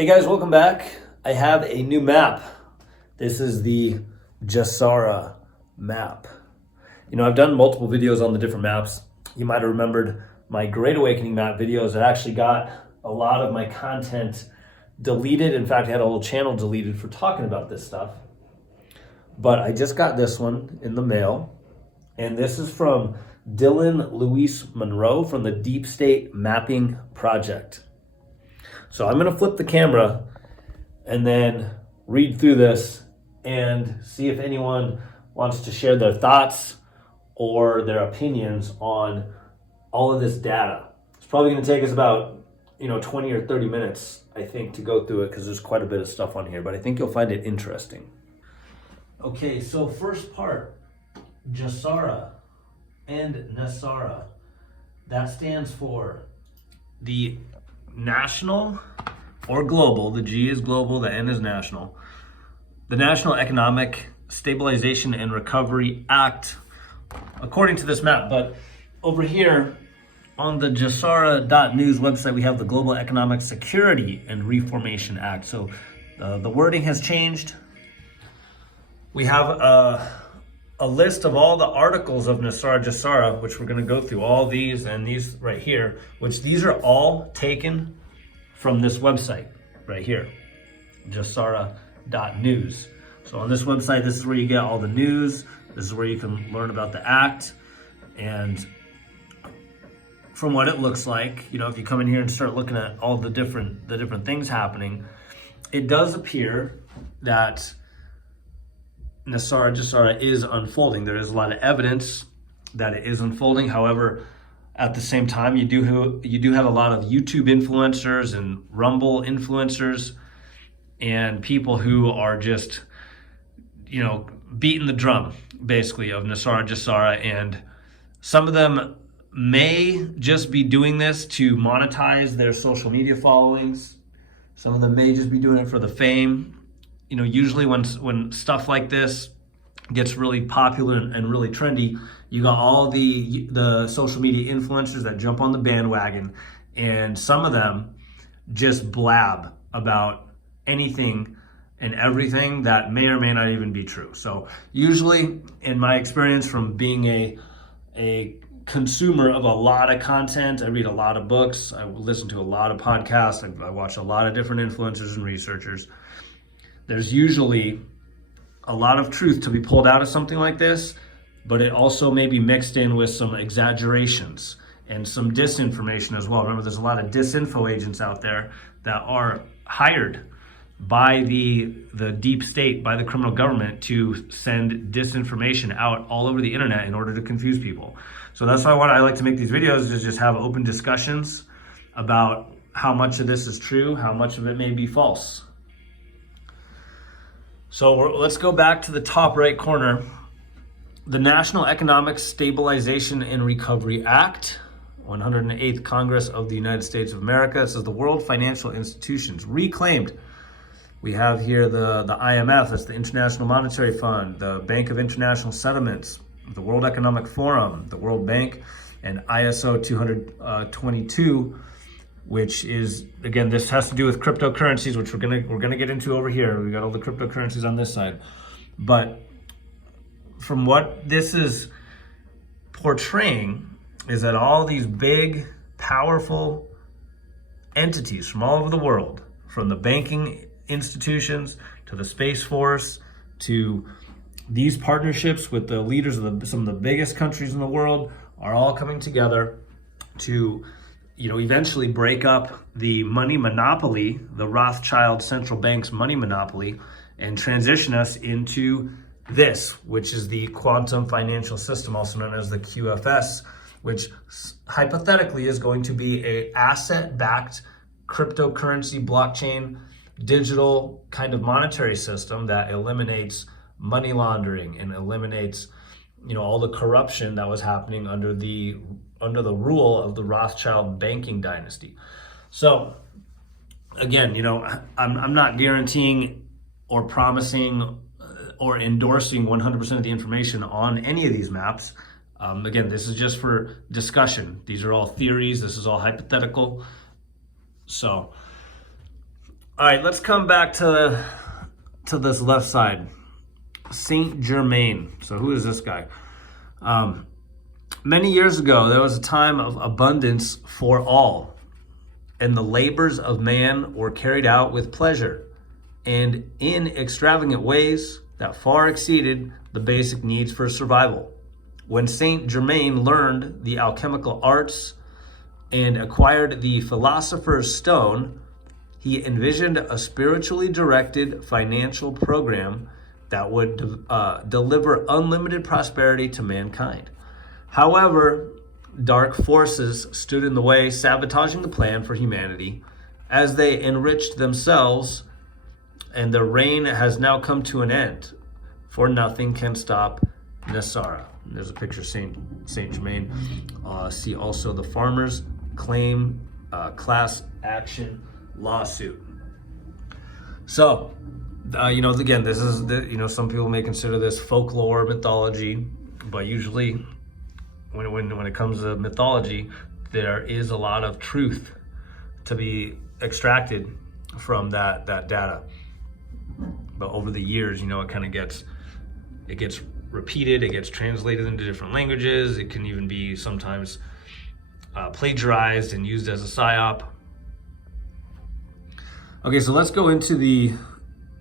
Hey guys, welcome back. I have a new map. This is the GESARA map. I've done multiple videos on the different maps. You might have remembered my Great Awakening map videos. I actually got a lot of my content deleted. In fact, I had a whole channel deleted for talking about this stuff. But I just got this one in the mail. And this is from Dylan Luis Monroe from the Deep State Mapping Project. So I'm going to flip the camera and then read through this and see if anyone wants to share their thoughts or their opinions on all of this data. It's probably going to take us about 20 or 30 minutes, I think, to go through it because there's quite a bit of stuff on here, but I think you'll find it interesting. Okay, so first part, GESARA and NESARA. That stands for the national or global. The G is global, the N is national. The National Economic Stabilization and Recovery Act, according to this map. But over here on the GESARA.news website, we have the Global Economic Security and Reformation Act. So the wording has changed. We have a list of all the articles of NESARA, GESARA, which we're going to go through, all these and these right here, which these are all taken from this website right here, GESARA.news. So on this website, this is where you get all the news. This is where you can learn about the act. And from what it looks like, if you come in here and start looking at all the different things happening, it does appear that NESARA, GESARA is unfolding. There is a lot of evidence that it is unfolding. However, at the same time, you do have a lot of YouTube influencers and Rumble influencers and people who are just, beating the drum, basically, of NESARA, GESARA. And some of them may just be doing this to monetize their social media followings. Some of them may just be doing it for the fame. Usually when stuff like this gets really popular and really trendy, you got all the social media influencers that jump on the bandwagon, and some of them just blab about anything and everything that may or may not even be true. So usually, in my experience from being a consumer of a lot of content, I read a lot of books, I listen to a lot of podcasts, I watch a lot of different influencers and researchers. There's usually a lot of truth to be pulled out of something like this, but it also may be mixed in with some exaggerations and some disinformation as well. Remember, there's a lot of disinfo agents out there that are hired by the deep state, by the criminal government, to send disinformation out all over the internet in order to confuse people. So that's why what I like to make these videos is just have open discussions about how much of this is true, how much of it may be false. So let's go back to the top right corner. The National Economic Stabilization and Recovery Act, 108th Congress of the United States of America. It says the world financial institutions reclaimed. We have here the IMF, that's the International Monetary Fund, the Bank of International Settlements, the World Economic Forum, the World Bank, and ISO 222, which is, again, this has to do with cryptocurrencies, which we're gonna get into over here. We got all the cryptocurrencies on this side. But from what this is portraying is that all these big, powerful entities from all over the world, from the banking institutions to the Space Force to these partnerships with the leaders of some of the biggest countries in the world, are all coming together to eventually break up the money monopoly, the Rothschild central bank's money monopoly, and transition us into this, which is the quantum financial system, also known as the QFS, which hypothetically is going to be a asset-backed cryptocurrency, blockchain, digital kind of monetary system that eliminates money laundering and eliminates all the corruption that was happening under the rule of the Rothschild banking dynasty. So again, I'm not guaranteeing or promising or endorsing 100% of the information on any of these maps. Again, this is just for discussion. These are all theories. This is all hypothetical. So All right, let's come back to this left side. Saint Germain. So who is this guy? Many years ago, there was a time of abundance for all, and the labors of man were carried out with pleasure and in extravagant ways that far exceeded the basic needs for survival. When Saint Germain learned the alchemical arts and acquired the philosopher's stone, he envisioned a spiritually directed financial program that would deliver unlimited prosperity to mankind. However, dark forces stood in the way, sabotaging the plan for humanity as they enriched themselves, and their reign has now come to an end, for nothing can stop GESARA. There's a picture of Saint Germain. See also the farmers claim class action lawsuit. So, again, this is some people may consider this folklore, mythology, but usually when it comes to mythology, there is a lot of truth to be extracted from that data. But over the years, it kind of gets repeated, it gets translated into different languages. It can even be sometimes plagiarized and used as a psyop. Okay, so let's go into the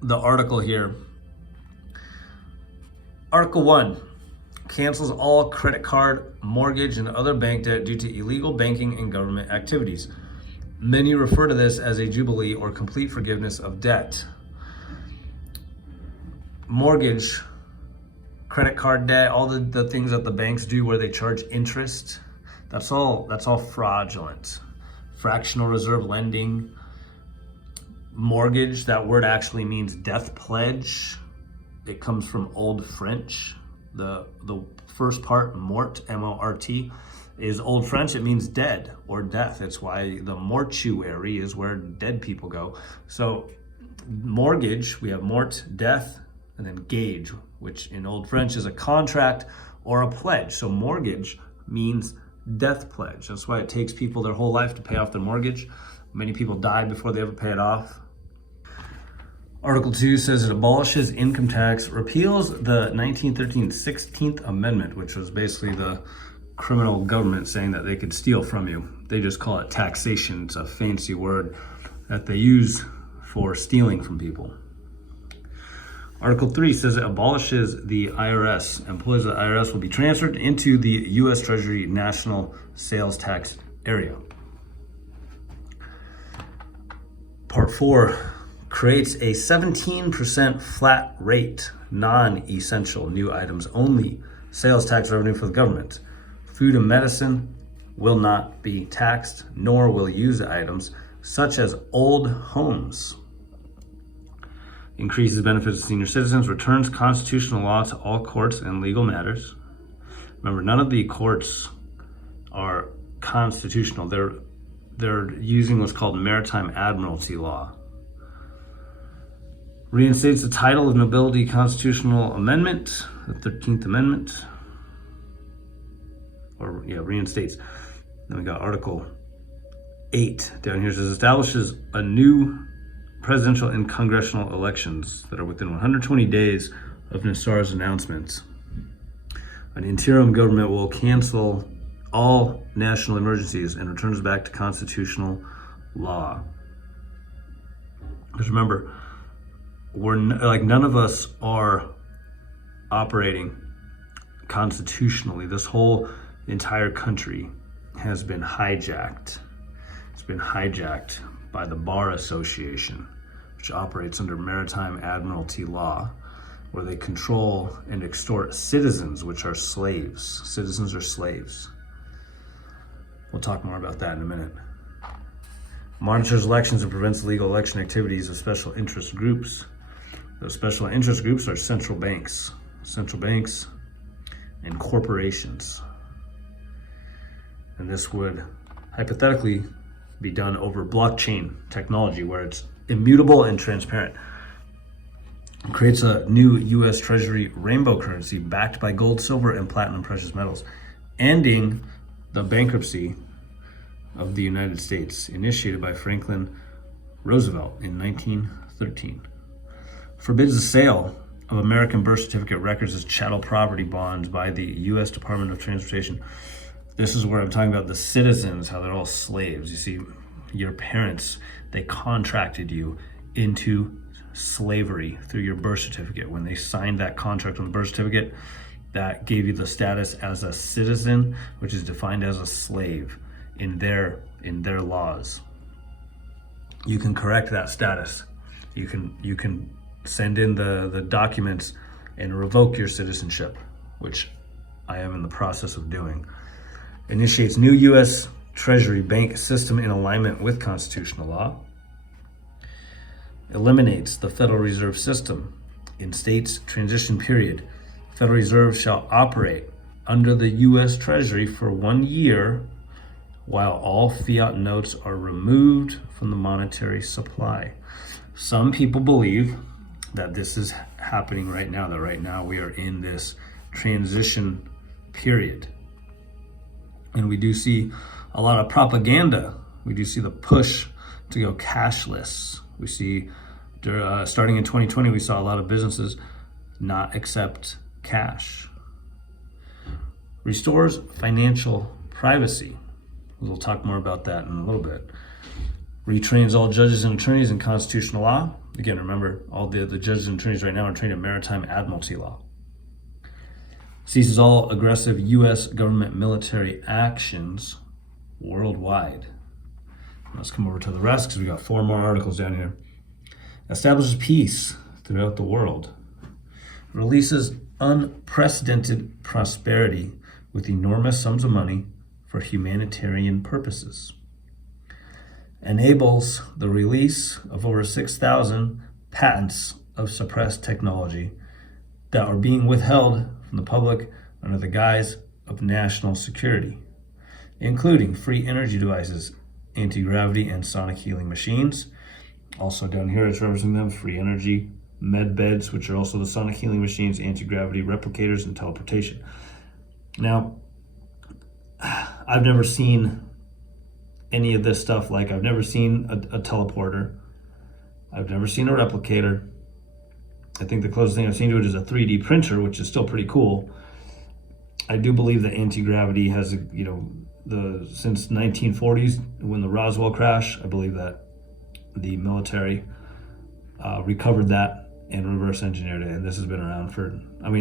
article here. Article 1 cancels all credit card, mortgage, and other bank debt due to illegal banking and government activities. Many refer to this as a jubilee or complete forgiveness of debt. Mortgage, credit card debt, all the things that the banks do where they charge interest, that's all fraudulent. Fractional reserve lending, mortgage, that word actually means death pledge. It comes from Old French. The first part, mort, M-O-R-T, is Old French. It means dead or death. It's why the mortuary is where dead people go. So mortgage, we have mort, death, and then gage, which in Old French is a contract or a pledge. So mortgage means death pledge. That's why it takes people their whole life to pay off their mortgage. Many people die before they ever pay it off. Article 2 says it abolishes income tax, repeals the 1913 16th Amendment, which was basically the criminal government saying that they could steal from you. They just call it taxation. It's a fancy word that they use for stealing from people. Article 3 says it abolishes the IRS. Employees of the IRS will be transferred into the U.S. Treasury National Sales Tax Area. Part 4 creates a 17% flat rate, non-essential new items only sales tax revenue for the government. Food and medicine will not be taxed, nor will used items such as old homes. Increases benefits to senior citizens, returns constitutional law to all courts and legal matters. Remember, none of the courts are constitutional. They're using what's called maritime admiralty law. Reinstates the title of nobility constitutional amendment, the 13th Amendment. Reinstates. Then we got Article 8 down here. It says establishes a new presidential and congressional elections that are within 120 days of GESARA's announcements. An interim government will cancel all national emergencies and returns back to constitutional law. Because remember, none of us are operating constitutionally. This whole entire country has been hijacked. It's been hijacked by the Bar Association, which operates under maritime admiralty law, where they control and extort citizens, which are slaves. Citizens are slaves. We'll talk more about that in a minute. Monitors elections and prevents illegal election activities of special interest groups. Those special interest groups are central banks and corporations. And this would hypothetically be done over blockchain technology, where it's immutable and transparent. It creates a new U.S. Treasury rainbow currency backed by gold, silver, and platinum precious metals, ending the bankruptcy of the United States, initiated by Franklin Roosevelt in 1913. Forbids the sale of American birth certificate records as chattel property bonds by the U.S. Department of Transportation. This is where I'm talking about the citizens, how they're all slaves. You see, your parents, they contracted you into slavery through your birth certificate. When they signed that contract on the birth certificate, that gave you the status as a citizen, which is defined as a slave in their laws. You can correct that status. You can send in the documents and revoke your citizenship, which I am in the process of doing. Initiates new U.S. Treasury bank system in alignment with constitutional law. Eliminates the Federal Reserve System in states' transition period. Federal Reserve shall operate under the U.S. Treasury for 1 year while all fiat notes are removed from the monetary supply. Some people believe that this is happening right now, that right now we are in this transition period. And we do see a lot of propaganda. We do see the push to go cashless. We see, starting in 2020, we saw a lot of businesses not accept cash. Restores financial privacy. We'll talk more about that in a little bit. Retrains all judges and attorneys in constitutional law. Again, remember, all the judges and attorneys right now are trained in maritime admiralty law. Ceases all aggressive U.S. government military actions worldwide. Let's come over to the rest because we got 4 more articles down here. Establishes peace throughout the world. Releases unprecedented prosperity with enormous sums of money for humanitarian purposes. Enables the release of over 6,000 patents of suppressed technology that are being withheld from the public under the guise of national security, including free energy devices, anti-gravity and sonic healing machines. Also down here it's referencing them, free energy, med beds, which are also the sonic healing machines, anti-gravity replicators, and teleportation. Now, I've never seen any of this stuff. Like, I've never seen a teleporter. I've never seen a replicator. I think the closest thing I've seen to it is a 3D printer, which is still pretty cool. I do believe that anti-gravity has, since 1940s, when the Roswell crash, I believe that the military recovered that and reverse engineered it. And this has been around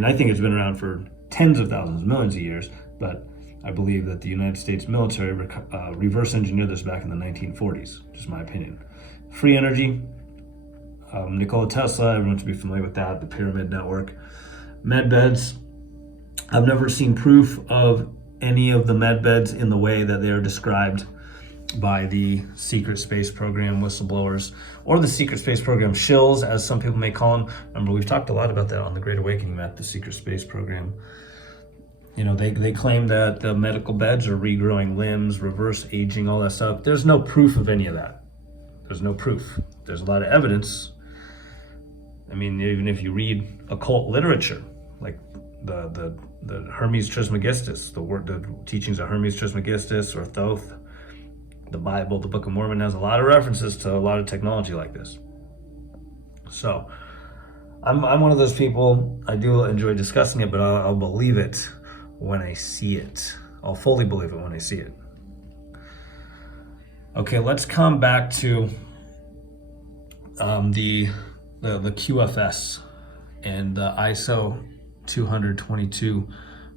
I think it's been around for tens of thousands, millions of years, but I believe that the United States military reverse engineered this back in the 1940s, just my opinion. Free energy, Nikola Tesla, everyone should be familiar with that, the pyramid network. Med beds, I've never seen proof of any of the med beds in the way that they are described by the secret space program whistleblowers, or the secret space program shills, as some people may call them. Remember, we've talked a lot about that on the Great Awakening, Matt, the secret space program. They claim that the medical beds are regrowing limbs, reverse aging, all that stuff. There's no proof of any of that. There's no proof. There's a lot of evidence. I mean, even if you read occult literature, like the Hermes Trismegistus, the teachings of Hermes Trismegistus or Thoth, the Bible, the Book of Mormon has a lot of references to a lot of technology like this. So I'm one of those people, I do enjoy discussing it, but I'll believe it when I see it. I'll fully believe it when I see it. Okay, let's come back to the QFS and the ISO 222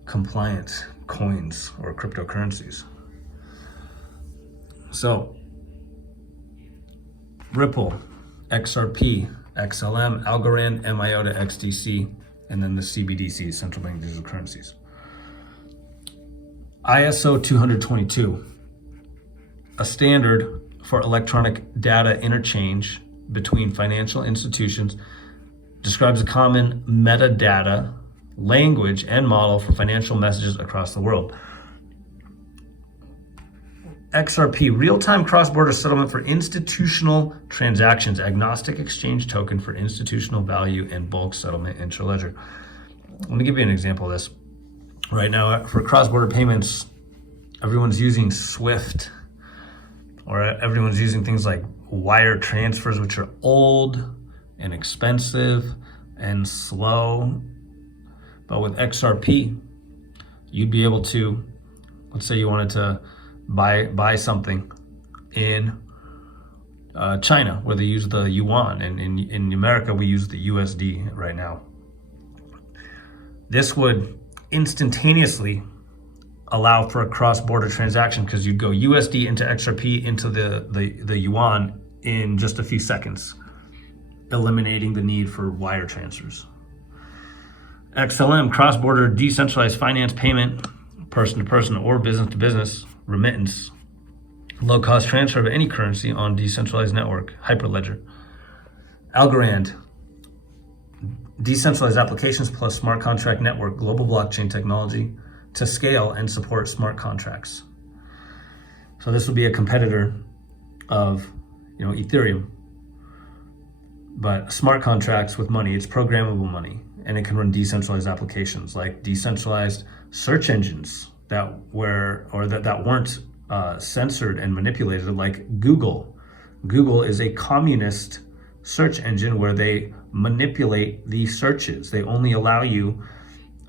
compliant coins or cryptocurrencies. So, Ripple, XRP, XLM, Algorand, MIOTA, XDC, and then the CBDCs, central bank digital currencies. ISO 222, a standard for electronic data interchange between financial institutions, describes a common metadata, language, and model for financial messages across the world. XRP, real-time cross-border settlement for institutional transactions, agnostic exchange token for institutional value and bulk settlement intraledger. Let me give you an example of this. Right now, for cross-border payments, everyone's using SWIFT, or everyone's using things like wire transfers, which are old and expensive and slow. But with XRP, you'd be able to, let's say you wanted to buy something in China, where they use the yuan, and in America we use the USD right now. This would instantaneously allow for a cross-border transaction, because you'd go USD into XRP into the yuan in just a few seconds, eliminating the need for wire transfers. XLM, cross-border decentralized finance payment, person-to-person or business-to-business remittance, low-cost transfer of any currency on decentralized network, Hyperledger. Algorand, decentralized applications plus smart contract network, global blockchain technology to scale and support smart contracts. So this would be a competitor of, Ethereum, but smart contracts with money. It's programmable money, and it can run decentralized applications like decentralized search engines that weren't censored and manipulated, like Google. Google is a communist search engine where they manipulate the searches. They only allow you,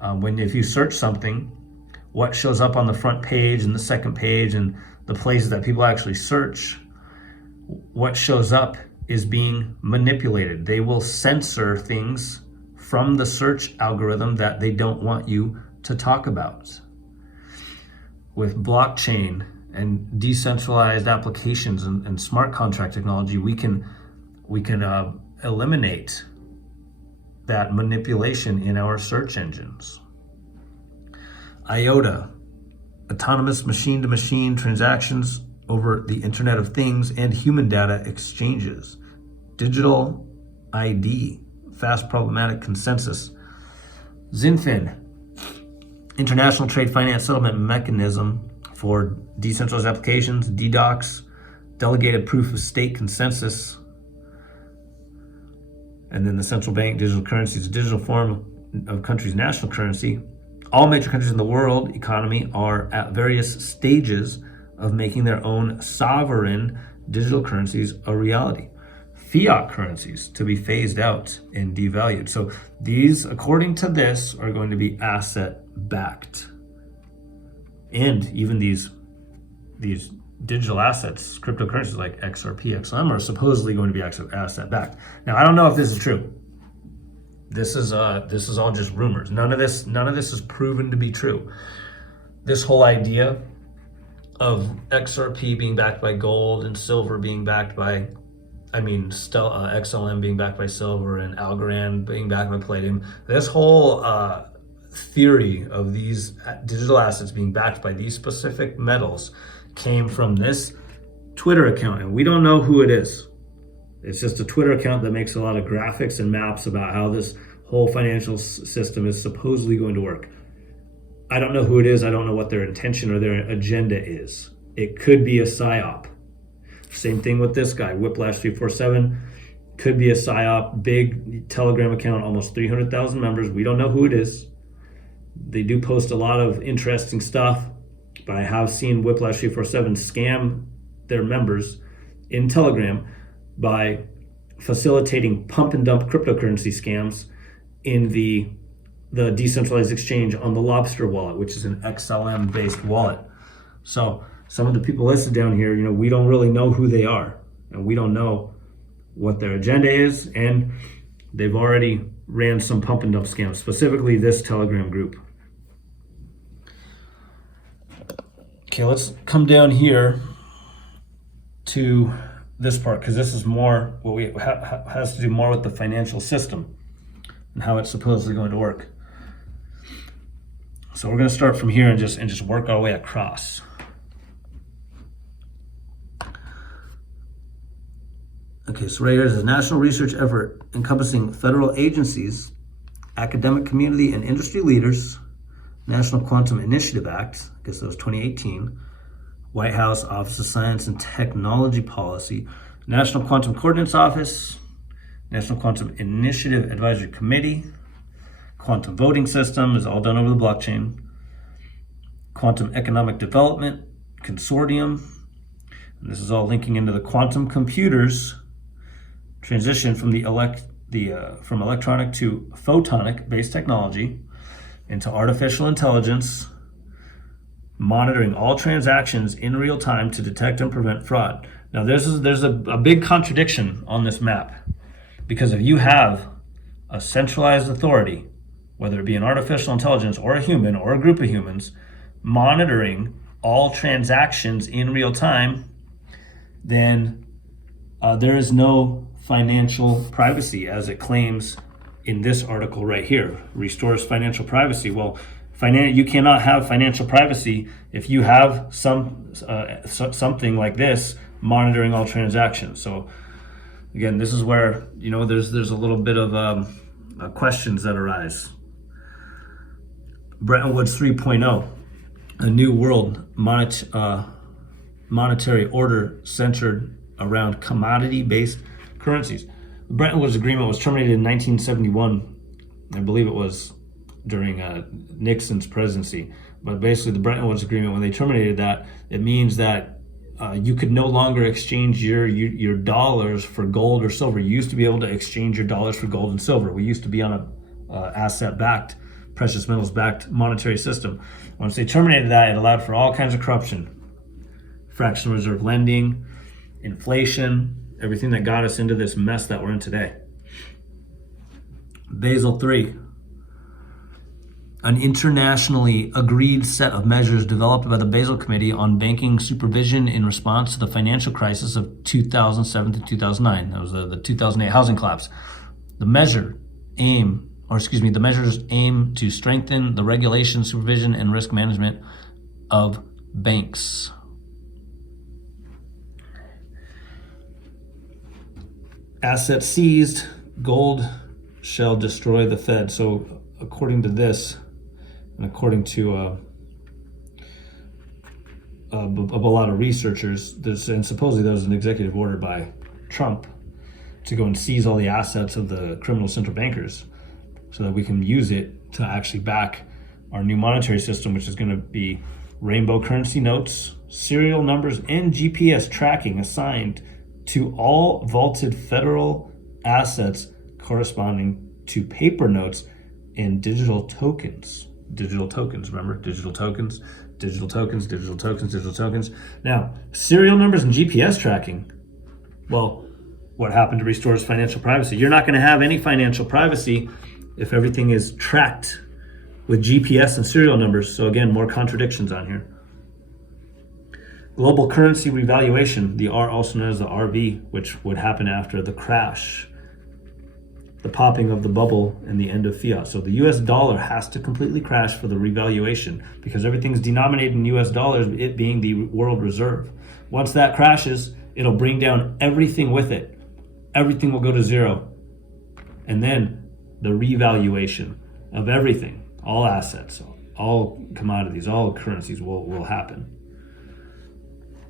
if you search something, what shows up on the front page and the second page and the places that people actually search, what shows up is being manipulated. They will censor things from the search algorithm that they don't want you to talk about. With blockchain and decentralized applications and smart contract technology, we can eliminate that manipulation in our search engines. IOTA, autonomous machine-to-machine transactions over the Internet of Things and human data exchanges. Digital ID, fast problematic consensus. XinFin, international trade finance settlement mechanism for decentralized applications. DDocs, delegated proof of stake consensus. And then the central bank digital currency is a digital form of country's national currency. All major countries in the world economy are at various stages of making their own sovereign digital currencies a reality. Fiat currencies to be phased out and devalued. So these, according to this, are going to be asset-backed. And even these digital assets, cryptocurrencies like XRP, XLM, are supposedly going to be asset-backed. Now, I don't know if this is true. This is all just rumors. None of this is proven to be true. This whole idea of XRP being backed by gold and silver being backed by, XLM being backed by silver and Algorand being backed by palladium. This whole theory of these digital assets being backed by these specific metals came from this Twitter account, and we don't know who it is. It's just a Twitter account that makes a lot of graphics and maps about how this whole financial system is supposedly going to work. I don't know who it is. I don't know what their intention or their agenda is. It could be a Psyop. Same thing with this guy, Whiplash347. Could be a Psyop, big Telegram account, almost 300,000 members. We don't know who it is. They do post a lot of interesting stuff, but I have seen Whiplash347 scam their members in Telegram by facilitating pump and dump cryptocurrency scams in the decentralized exchange on the Lobster wallet, which is an XLM based wallet. So some of the people listed down here, we don't really know who they are, and we don't know what their agenda is, and they've already ran some pump and dump scams, specifically this Telegram group. Okay, let's come down here to this part, because this is more what we has to do more with the financial system and how it's supposedly going to work. So we're going to start from here and just work our way across. Okay, so right here is a national research effort encompassing federal agencies, academic community, and industry leaders. National Quantum Initiative Act, I guess that was 2018. White House Office of Science and Technology Policy, National Quantum Coordinates Office, National Quantum Initiative Advisory Committee, Quantum Voting System is all done over the blockchain, Quantum Economic Development Consortium, And this is all linking into the quantum computers transition from from electronic to photonic based technology into artificial intelligence, monitoring all transactions in real time to detect and prevent fraud. Now there's a big contradiction on this map, because if you have a centralized authority, whether it be an artificial intelligence or a human or a group of humans, monitoring all transactions in real time, then there is no financial privacy, as it claims in this article right here. Restores financial privacy. Well, you cannot have financial privacy if you have something like this monitoring all transactions. So again, this is where there's a little bit of questions that arise. Bretton Woods 3.0, a new world monetary order centered around commodity-based currencies. The Bretton Woods Agreement was terminated in 1971. I believe it was during Nixon's presidency. But basically, the Bretton Woods Agreement, when they terminated that, it means that you could no longer exchange your dollars for gold or silver. You used to be able to exchange your dollars for gold and silver. We used to be on a asset-backed, precious metals-backed monetary system. Once they terminated that, it allowed for all kinds of corruption. Fractional reserve lending, inflation, everything that got us into this mess that we're in today. Basel III, an internationally agreed set of measures developed by the Basel Committee on Banking Supervision in response to the financial crisis of 2007 to 2009. That was the 2008 housing collapse. The measures aim to strengthen the regulation, supervision, and risk management of banks. Assets seized, gold shall destroy the Fed. So according to this, and according to a lot of researchers, and supposedly there was an executive order by Trump to go and seize all the assets of the criminal central bankers so that we can use it to actually back our new monetary system, which is going to be rainbow currency notes, serial numbers, and GPS tracking assigned to all vaulted federal assets corresponding to paper notes and digital tokens. Digital tokens, remember? Digital tokens, digital tokens, digital tokens, digital tokens. Now, serial numbers and GPS tracking. Well, what happened to restores financial privacy? You're not going to have any financial privacy if everything is tracked with GPS and serial numbers. So again, more contradictions on here. Global currency revaluation, the R, also known as the RV, which would happen after the crash, the popping of the bubble, and the end of fiat. So the US dollar has to completely crash for the revaluation, because everything's denominated in US dollars, it being the world reserve. Once that crashes, it'll bring down everything with it. Everything will go to zero. And then the revaluation of everything, all assets, all commodities, all currencies will happen.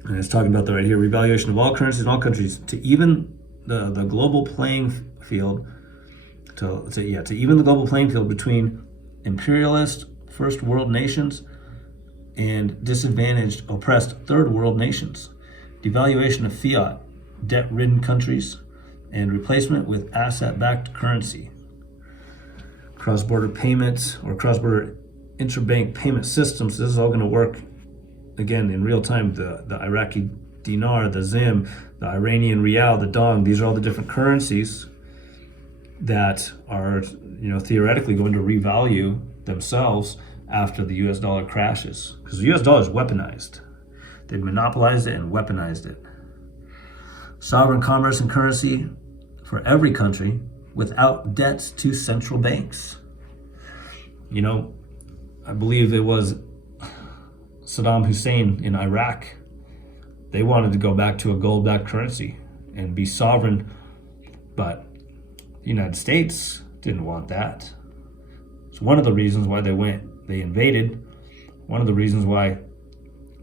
And it's talking about that right here, revaluation of all currencies in all countries to even the global playing field, to even the global playing field between imperialist first world nations and disadvantaged, oppressed third world nations. Devaluation of fiat, debt-ridden countries, and replacement with asset-backed currency. Cross-border payments or cross-border interbank payment systems. This is all going to work again in real time. The Iraqi dinar, the zim, the Iranian rial, the dong. These are all the different currencies that are, theoretically going to revalue themselves after the US dollar crashes, because the US dollar is weaponized. They've monopolized it and weaponized it. Sovereign commerce and currency for every country without debts to central banks. I believe it was Saddam Hussein in Iraq. They wanted to go back to a gold-backed currency and be sovereign, but the United States didn't want that. It's one of the reasons why they invaded. One of the reasons why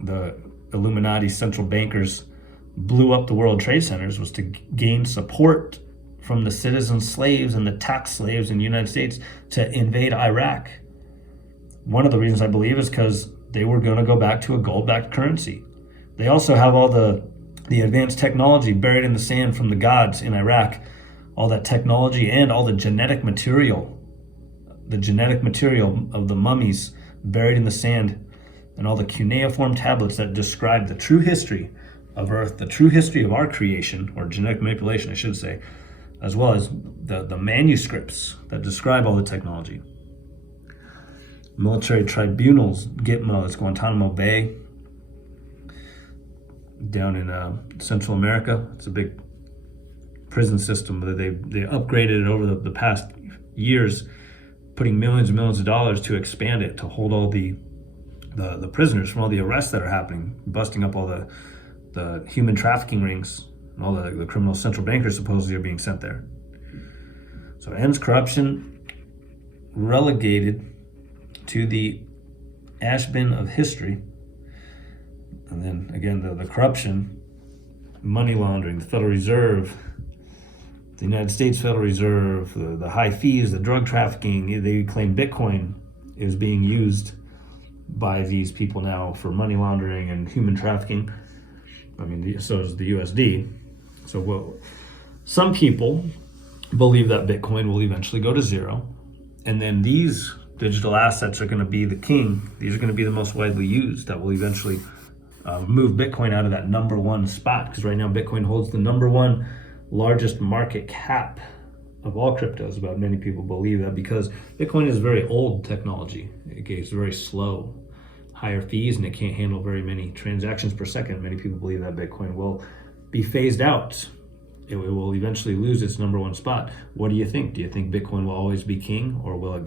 the Illuminati central bankers blew up the World Trade Centers was to gain support from the citizen slaves and the tax slaves in the United States to invade Iraq. One of the reasons, I believe, is because they were going to go back to a gold-backed currency. They also have all the The advanced technology buried in the sand from the gods in Iraq, all that technology and all the genetic material of the mummies buried in the sand, and all the cuneiform tablets that describe the true history of Earth, the true history of our creation, or genetic manipulation, I should say, as well as the manuscripts that describe all the technology. Military tribunals, Gitmo, Guantanamo Bay, down in Central America. It's a big prison system that they upgraded it over the past years, putting millions and millions of dollars to expand it, to hold all the prisoners from all the arrests that are happening, busting up all the human trafficking rings, and all the criminal central bankers supposedly are being sent there. So ends corruption, relegated to the ash bin of history. And then again, the corruption, money laundering, the Federal Reserve, the United States Federal Reserve, the high fees, the drug trafficking. They claim Bitcoin is being used by these people now for money laundering and human trafficking. I mean, so is the USD. So some people believe that Bitcoin will eventually go to zero, and then these digital assets are going to be the king. These are going to be the most widely used, that will eventually move Bitcoin out of that number one spot, because right now Bitcoin holds the number one largest market cap of all cryptos. But many people believe that because Bitcoin is very old technology. It's very slow, higher fees, and it can't handle very many transactions per second. Many people believe that Bitcoin will be phased out. It will eventually lose its number one spot. What do you think? Do you think Bitcoin will always be king, or will it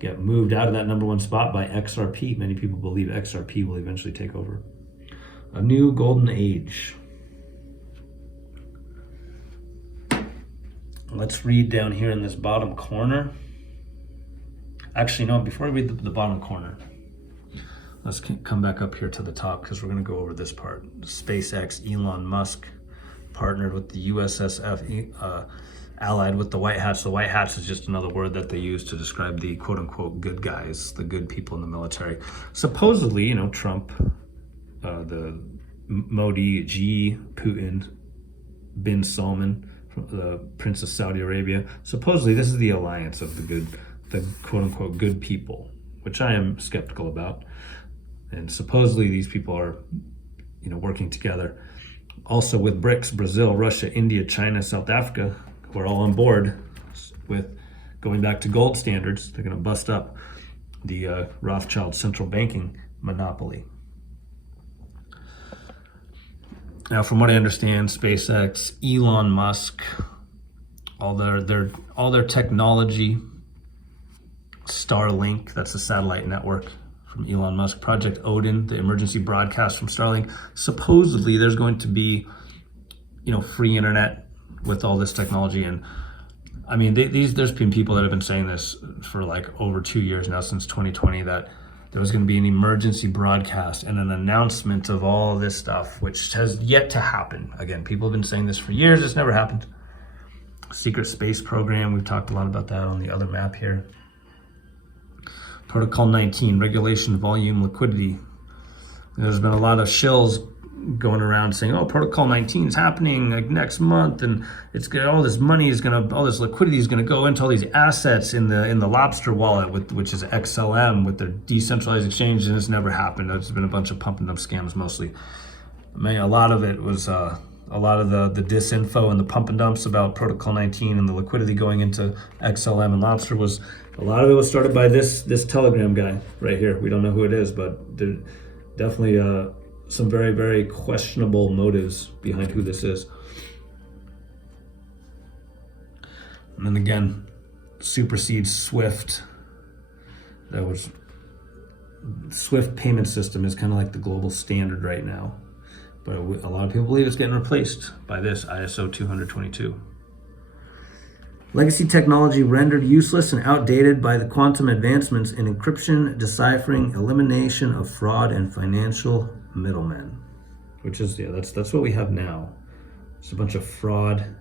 get moved out of that number one spot by XRP? Many people believe XRP will eventually take over. A new golden age. Let's read down here in this bottom corner. Actually, no, before I read the bottom corner, let's come back up here to the top, because we're going to go over this part. SpaceX, Elon Musk partnered with the USSF, allied with the White Hats. The White Hats is just another word that they use to describe the quote-unquote good guys, the good people in the military. Supposedly, Trump, the Modi, Xi, Putin, bin Salman, the Prince of Saudi Arabia. Supposedly, this is the alliance of the quote-unquote good people, which I am skeptical about. And supposedly, these people are, working together. Also with BRICS, Brazil, Russia, India, China, South Africa, who are all on board with going back to gold standards. They're going to bust up the Rothschild central banking monopoly. Now, from what I understand, SpaceX, Elon Musk, all their technology, Starlink, that's a satellite network from Elon Musk, Project Odin, the emergency broadcast from Starlink. Supposedly, there's going to be, free internet with all this technology. And I mean, there's been people that have been saying this for like over 2 years now, since 2020, that there was going to be an emergency broadcast and an announcement of all this stuff, which has yet to happen. Again, people have been saying this for years. It's never happened. Secret space program. We've talked a lot about that on the other map here. Protocol 19, regulation, volume, liquidity. There's been a lot of shills going around saying, oh, Protocol 19 is happening like next month, and it's gonna, all this money is gonna, all this liquidity is gonna go into all these assets in the Lobster wallet, which is XLM, with their decentralized exchange, and it's never happened. There's been a bunch of pump and dump scams mostly. I mean, a lot of it was a lot of the disinfo and the pump and dumps about Protocol 19 and the liquidity going into XLM and Lobster was, a lot of it was started by this Telegram guy right here. We don't know who it is, but there definitely some very, very questionable motives behind who this is. And then again, supersedes SWIFT. SWIFT payment system is kind of like the global standard right now. But a lot of people believe it's getting replaced by this ISO 222. Legacy technology rendered useless and outdated by the quantum advancements in encryption, deciphering, elimination of fraud, and financial middlemen. Which is, that's what we have now. It's a bunch of fraud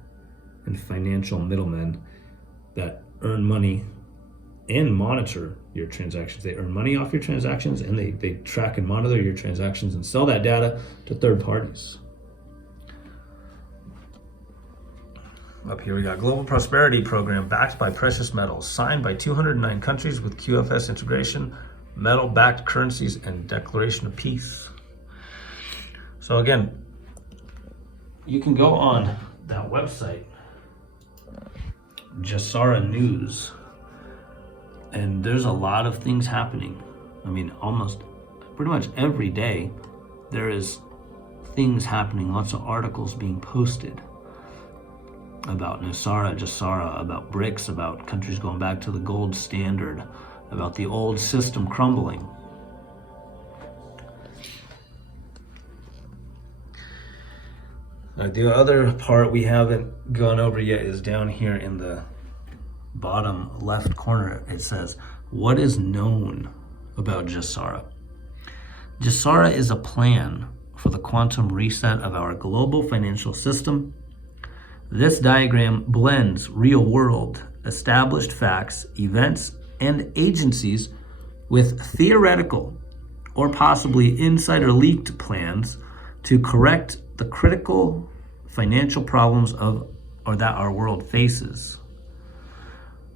and financial middlemen that earn money and monitor your transactions. They earn money off your transactions, and they track and monitor your transactions and sell that data to third parties. Up here we got Global Prosperity Program backed by precious metals, signed by 209 countries with QFS integration, metal-backed currencies, and declaration of peace. So again, you can go on that website, GESARA News, and there's a lot of things happening. I mean, almost pretty much every day there is things happening, lots of articles being posted about GESARA, about BRICS, about countries going back to the gold standard, about the old system crumbling. The other part we haven't gone over yet is down here in the bottom left corner. It says, what is known about GESARA? GESARA is a plan for the quantum reset of our global financial system. This diagram blends real-world, established facts, events, and agencies with theoretical or possibly insider-leaked plans to correct the critical financial problems that our world faces.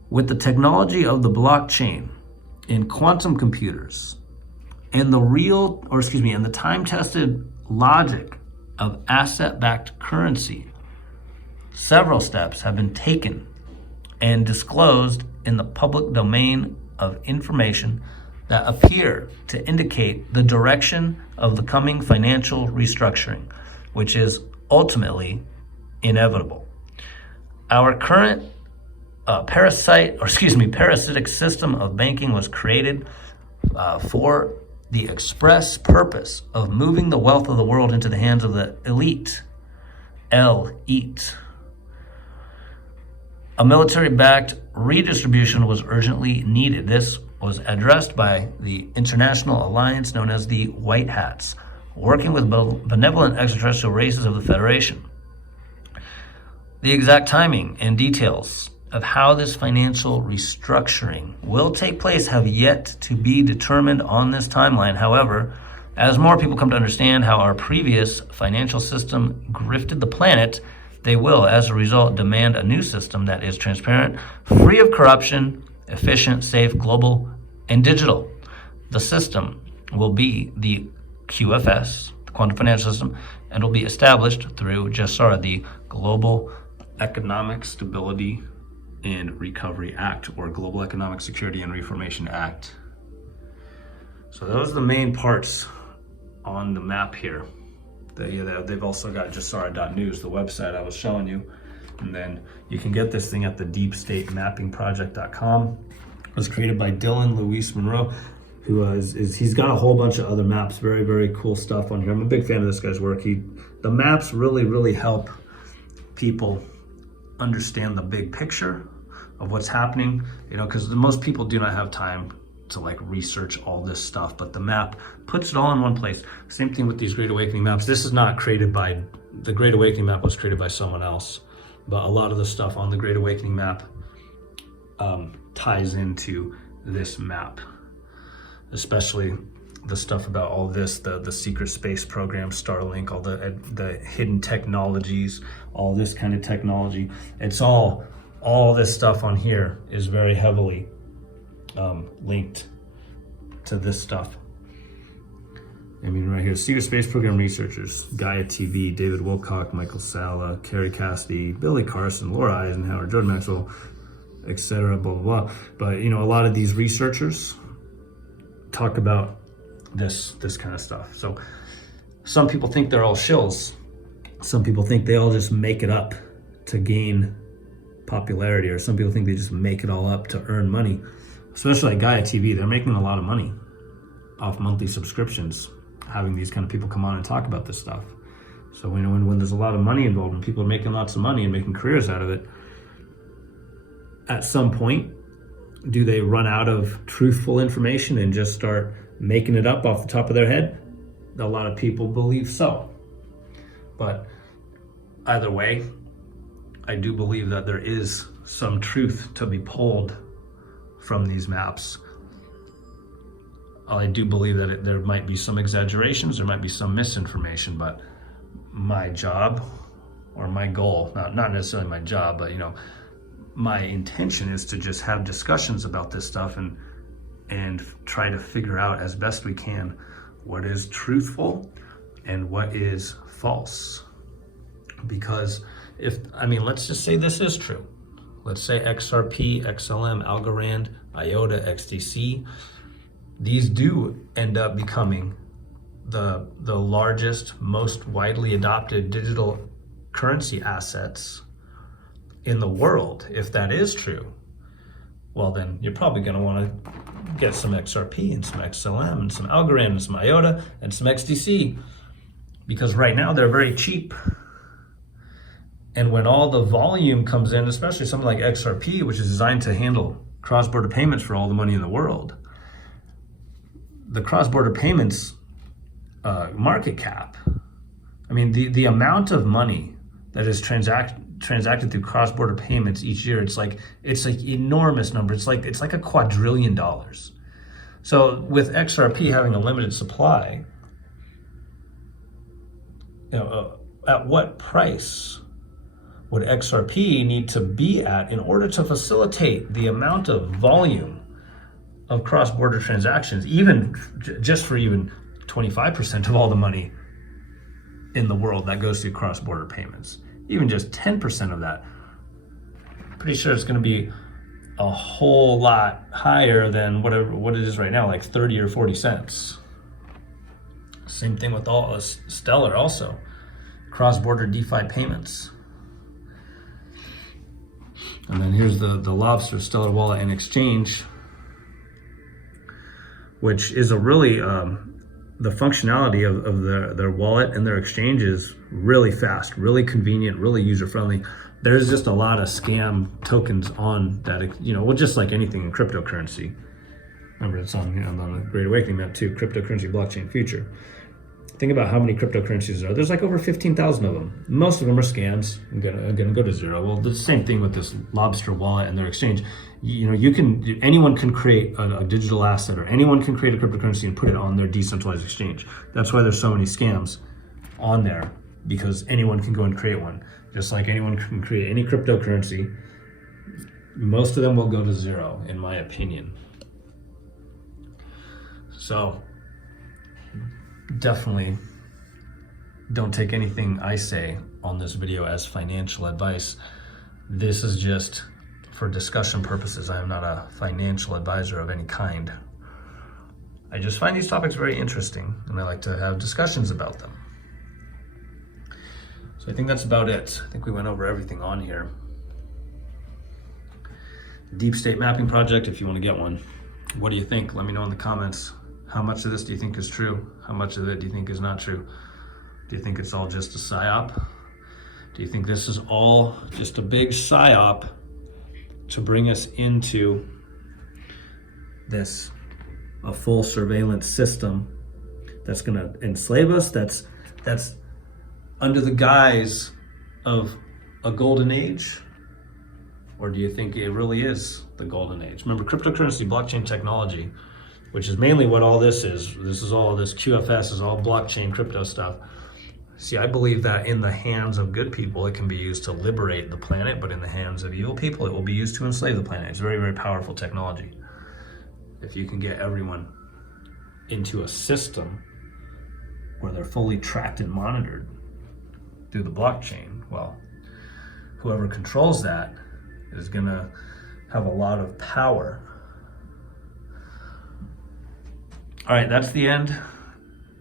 With the technology of the blockchain and quantum computers and the time-tested logic of asset-backed currency, several steps have been taken and disclosed in the public domain of information that appear to indicate the direction of the coming financial restructuring, which is ultimately inevitable. Our current parasitic system of banking was created for the express purpose of moving the wealth of the world into the hands of the elite. A military-backed redistribution was urgently needed. This was addressed by the international alliance known as the White Hats, working with benevolent extraterrestrial races of the Federation. The exact timing and details of how this financial restructuring will take place have yet to be determined on this timeline. However, as more people come to understand how our previous financial system grifted the planet, they will, as a result, demand a new system that is transparent, free of corruption, efficient, safe, global, and digital. The system will be the QFS, the Quantum Financial System, and will be established through GESARA, the Global Economic Stability and Recovery Act, or Global Economic Security and Reformation Act. So those are the main parts on the map here. They've also got GESARA.news, the website I was showing you. And then you can get this thing at the deepstatemappingproject.com. It was created by Dylan Luis Monroe, who he's got a whole bunch of other maps, very, very cool stuff on here. I'm a big fan of this guy's work. The maps really, really help people understand the big picture of what's happening, because most people do not have time to research all this stuff, but the map puts it all in one place. Same thing with these Great Awakening maps. This is not created by, the Great Awakening map was created by someone else, but a lot of the stuff on the Great Awakening map ties into this map, especially the stuff about all this, the secret space program, Starlink, all the hidden technologies, all this kind of technology. It's all this stuff on here is very heavily linked to this stuff. I mean, right here, Secret Space Program researchers, Gaia TV, David Wilcock, Michael Salla, Carrie Cassidy, Billy Carson, Laura Eisenhower, Jordan Maxwell, etc., blah, blah, blah. But, a lot of these researchers talk about this kind of stuff. So some people think they're all shills. Some people think they all just make it up to gain popularity, or some people think they just make it all up to earn money. Especially like Gaia TV, they're making a lot of money off monthly subscriptions, having these kind of people come on and talk about this stuff. So when there's a lot of money involved and people are making lots of money and making careers out of it, at some point, do they run out of truthful information and just start making it up off the top of their head? A lot of people believe so. But either way, I do believe that there is some truth to be pulled from these maps. I do believe that there might be some exaggerations, there might be some misinformation, but my job or my goal, not necessarily my job, but my intention is to just have discussions about this stuff and try to figure out as best we can what is truthful and what is false. Because let's just say this is true. Let's say XRP, XLM, Algorand, IOTA, XDC, these do end up becoming the largest, most widely adopted digital currency assets in the world. If that is true, well, then you're probably going to want to get some XRP and some XLM and some Algorand and some IOTA and some XDC, because right now they're very cheap. And when all the volume comes in, especially something like XRP, which is designed to handle cross-border payments for all the money in the world, the cross-border payments market cap, the amount of money that is transacted through cross-border payments each year, it's an enormous number. It's like $1 quadrillion. So with XRP having a limited supply, at what price would XRP need to be at in order to facilitate the amount of volume of cross-border transactions, even just for even 25% of all the money in the world that goes through cross-border payments? Even just 10% of that, pretty sure it's going to be a whole lot higher than what it is right now, like 30 or 40 cents. Same thing with all Stellar, also cross-border DeFi payments. And then here's the Lobster Stellar Wallet and Exchange, which is a really the functionality of their wallet and their exchange is really fast, really convenient, really user-friendly. There's just a lot of scam tokens on that, just like anything in cryptocurrency. Remember, it's on the Great Awakening map too, cryptocurrency blockchain future. Think about how many cryptocurrencies there are. There's like over 15,000 of them. Most of them are scams. I'm gonna go to zero. Well, the same thing with this Lobster wallet and their exchange. Anyone can create a digital asset, or anyone can create a cryptocurrency and put it on their decentralized exchange. That's why there's so many scams on there, because anyone can go and create one. Just like anyone can create any cryptocurrency, most of them will go to zero, in my opinion. So definitely don't take anything I say on this video as financial advice. This is just for discussion purposes. I am not a financial advisor of any kind. I just find these topics very interesting, and I like to have discussions about them. So I think that's about it. I think we went over everything on here. Deep State Mapping Project, if you want to get one. What do you think? Let me know in the comments. How much of this do you think is true? How much of it do you think is not true? Do you think it's all just a psyop? Do you think this is all just a big psyop to bring us into a full surveillance system that's gonna enslave us, that's under the guise of a golden age? Or do you think it really is the golden age? Remember, cryptocurrency, blockchain technology, which is mainly what all this is. This QFS is all blockchain crypto stuff. See, I believe that in the hands of good people, it can be used to liberate the planet, but in the hands of evil people, it will be used to enslave the planet. It's very, very powerful technology. If you can get everyone into a system where they're fully tracked and monitored through the blockchain, well, whoever controls that is gonna have a lot of power. All right, that's the end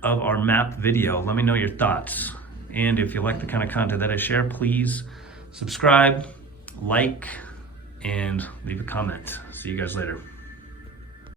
of our map video. Let me know your thoughts. And if you like the kind of content that I share, please subscribe, like, and leave a comment. See you guys later.